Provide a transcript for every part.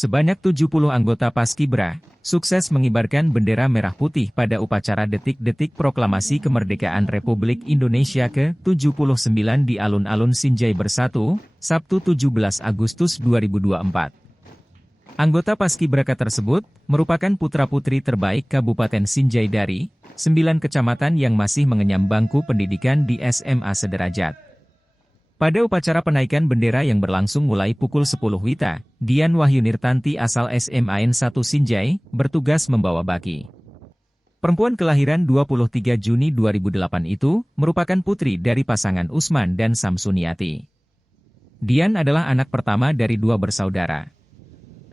Sebanyak 70 anggota Paskibra, sukses mengibarkan bendera merah putih pada upacara detik-detik proklamasi kemerdekaan Republik Indonesia ke-79 di alun-alun Sinjai Bersatu, Sabtu 17 Agustus 2024. Anggota Paskibraka tersebut, merupakan putra-putri terbaik Kabupaten Sinjai dari 9 kecamatan yang masih mengenyam bangku pendidikan di SMA sederajat. Pada upacara penaikan bendera yang berlangsung mulai pukul 10 WITA, Dian Wahyunirtanti asal SMAN 1 Sinjai, bertugas membawa baki. Perempuan kelahiran 23 Juni 2008 itu, merupakan putri dari pasangan Usman dan Samsuniati. Dian adalah anak pertama dari 2 bersaudara.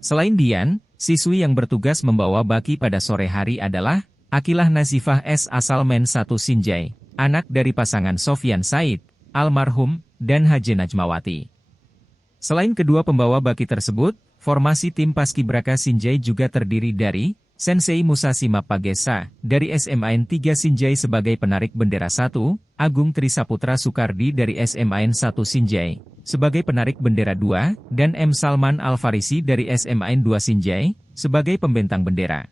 Selain Dian, siswi yang bertugas membawa baki pada sore hari adalah Akilah Nazifah S. asal Men 1 Sinjai, anak dari pasangan Sofyan Said, almarhum, dan Haje Najmawati. Selain kedua pembawa baki tersebut, formasi tim Paskibraka Sinjai juga terdiri dari Sensei Musashi Mapagesa, dari SMAN 3 Sinjai sebagai penarik bendera 1, Agung Trisaputra Sukardi dari SMAN 1 Sinjai, sebagai penarik bendera 2, dan M. Salman Al-Farisi dari SMAN 2 Sinjai, sebagai pembentang bendera.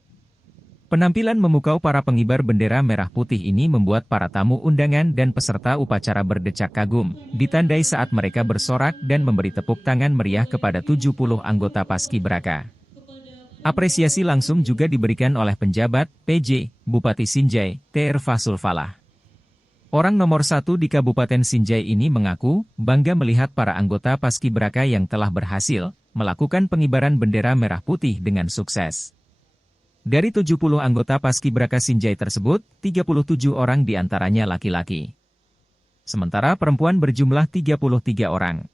Penampilan memukau para pengibar bendera merah putih ini membuat para tamu undangan dan peserta upacara berdecak kagum, ditandai saat mereka bersorak dan memberi tepuk tangan meriah kepada 70 anggota Paskibraka. Apresiasi langsung juga diberikan oleh penjabat, PJ, Bupati Sinjai, Tr. Fasul Falah. Orang nomor 1 di Kabupaten Sinjai ini mengaku bangga melihat para anggota Paskibraka yang telah berhasil melakukan pengibaran bendera merah putih dengan sukses. Dari 70 anggota Paskibraka Sinjai tersebut, 37 orang diantaranya laki-laki. Sementara perempuan berjumlah 33 orang.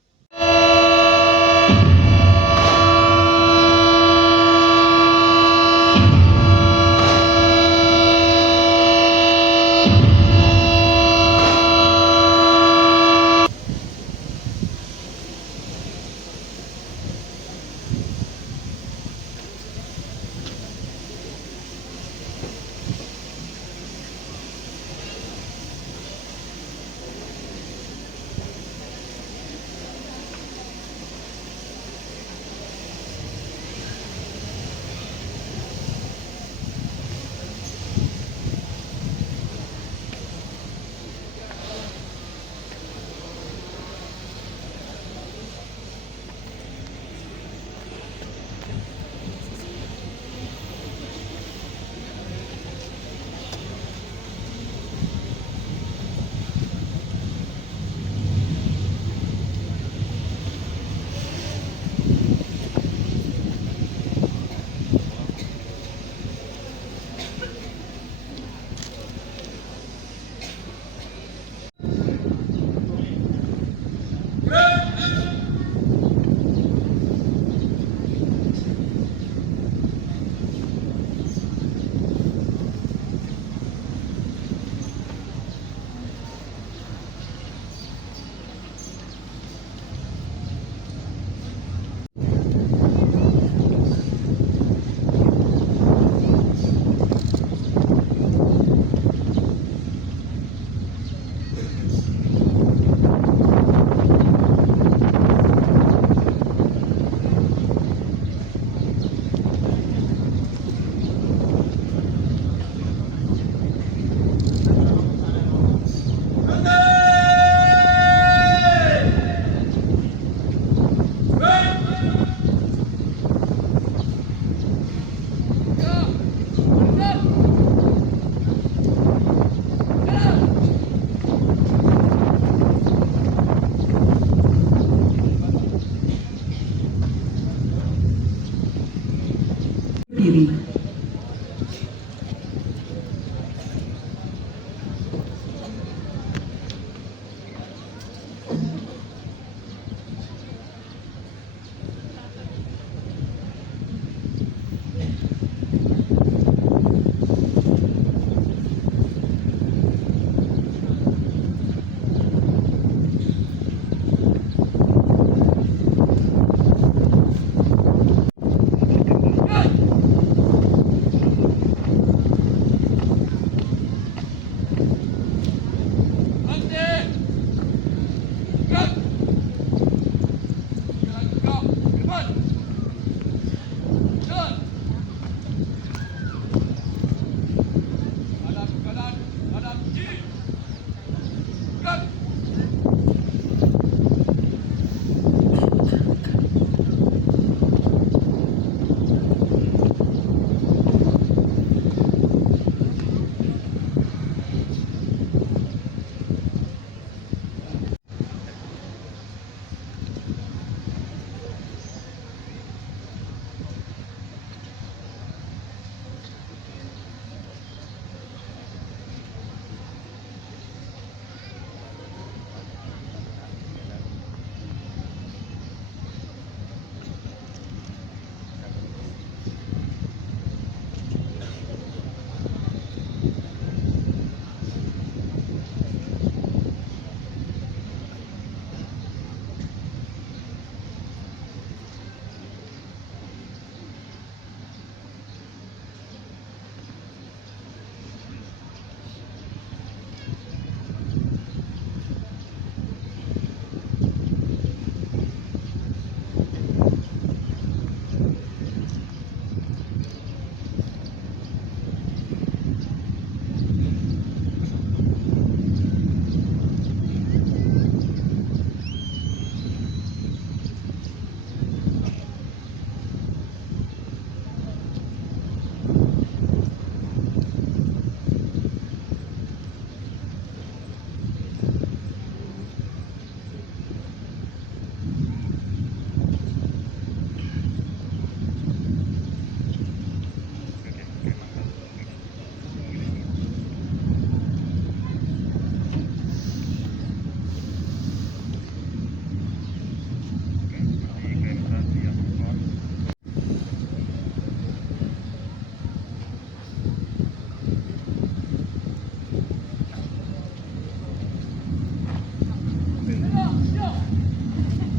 Diri.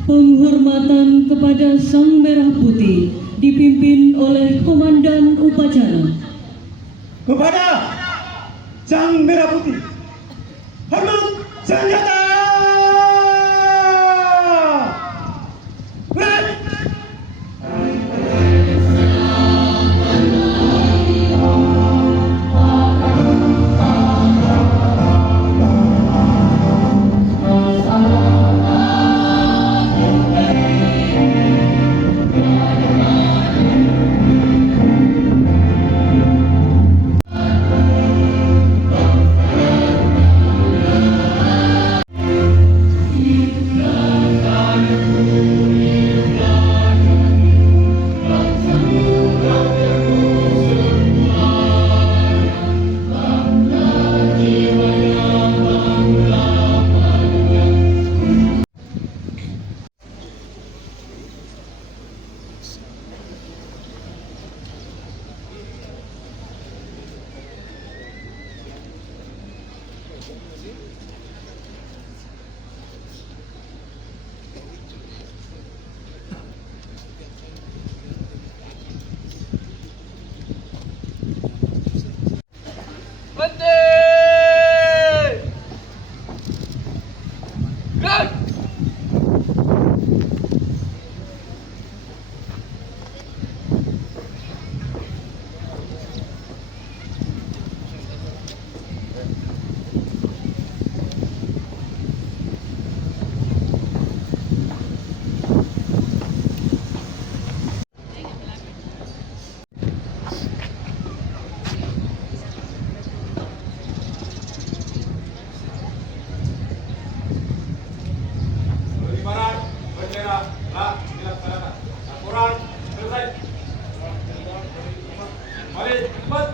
Penghormatan kepada Sang Merah Putih dipimpin oleh Komandan Upacara. Kepada Sang Merah Putih, hormat senjata! Red! Pengibaran bendera telah dilaksanakan. Laporan selesai. Mari cepat.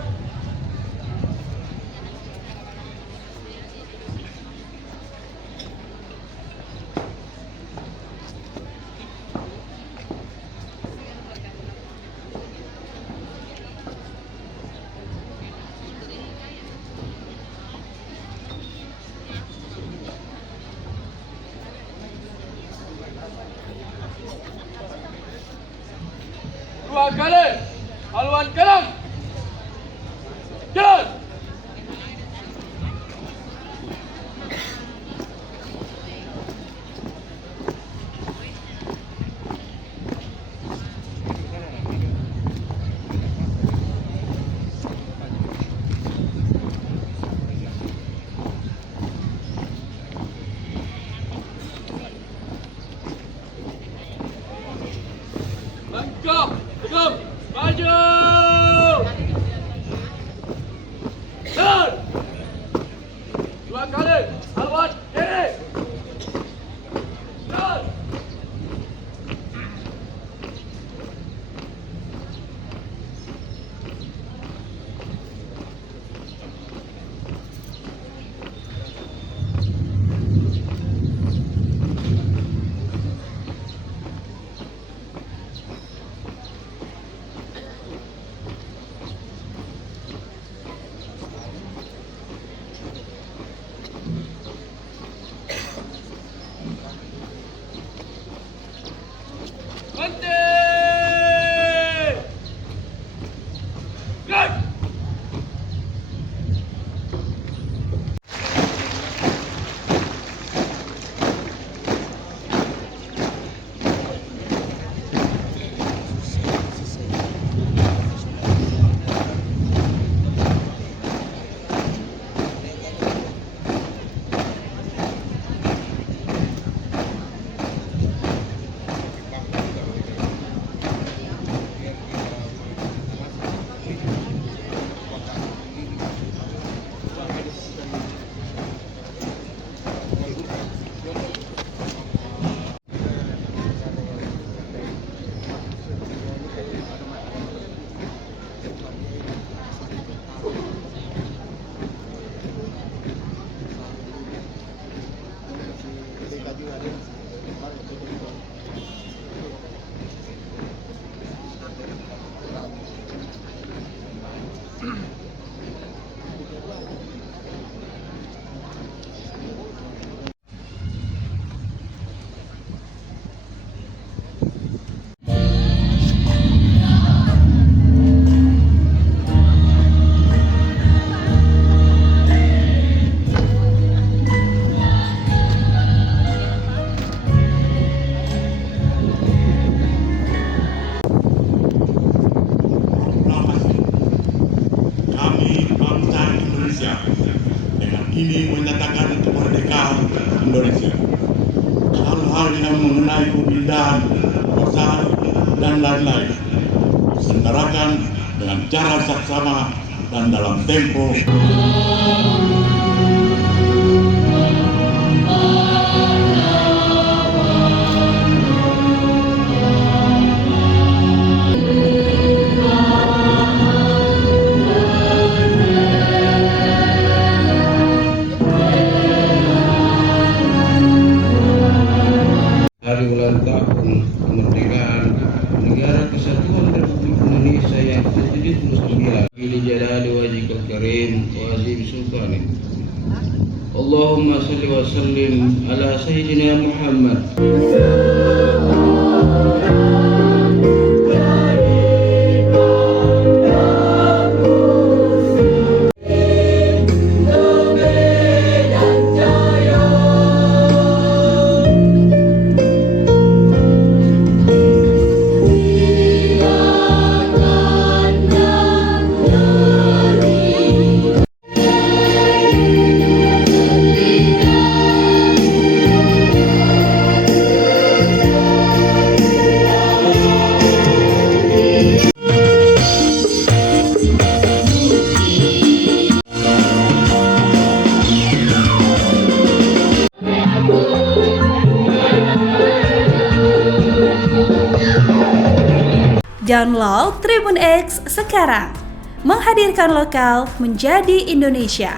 Dua kali haluan kanan. Jalan. Langkah tegap maju. lain-lain. Selenggarakan dengan cara saksama dan dalam tempo hari ulang tahun kemerdekaan Negara Kesatuan Republik Indonesia yang ke-79. Ili jalali wajhikal karim wa azim sultanik. Allahumma salli wa sallim ala sayyidina Muhammad. Download Tribun X sekarang, menghadirkan lokal menjadi Indonesia.